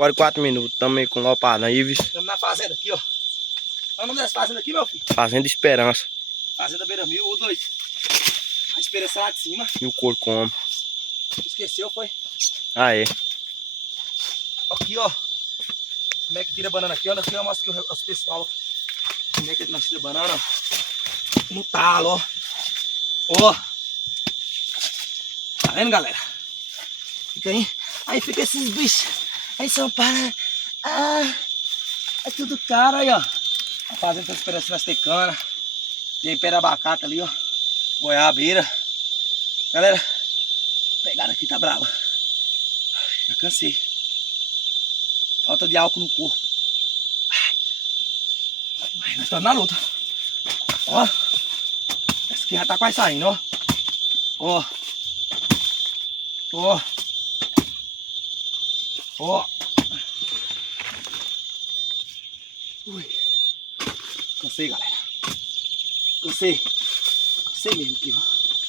Agora 4 minutos, também com o Opala Ives. Estamos na fazenda aqui, ó. Qual é o nome dessa fazenda aqui, meu filho? Fazenda Esperança. Fazenda Beira Mil, ô doido. A esperança lá de cima. E o Corcoma. Esqueceu, foi? Ah, é. Aqui, ó. Como é que tira banana aqui, ó. Aqui eu mostro aqui os pessoal. Como é que nós tira banana, ó. No talo, ó. Ó. Tá vendo, galera? Fica aí. Aí fica esses bichos. Aí são para. Ah. É tudo caro aí, ó. A fazenda tá esperando nós ter cana. Tem pé de abacate ali, ó. Goiabeira. Galera, pegada aqui tá brava. Já cansei. Falta de álcool no corpo. Ai, nós estamos na luta. Ó. Essa aqui já tá quase saindo, ó. Ó. Ó. Ó. Ui. Cansei, galera. Cansei. Cansei mesmo aqui, ó.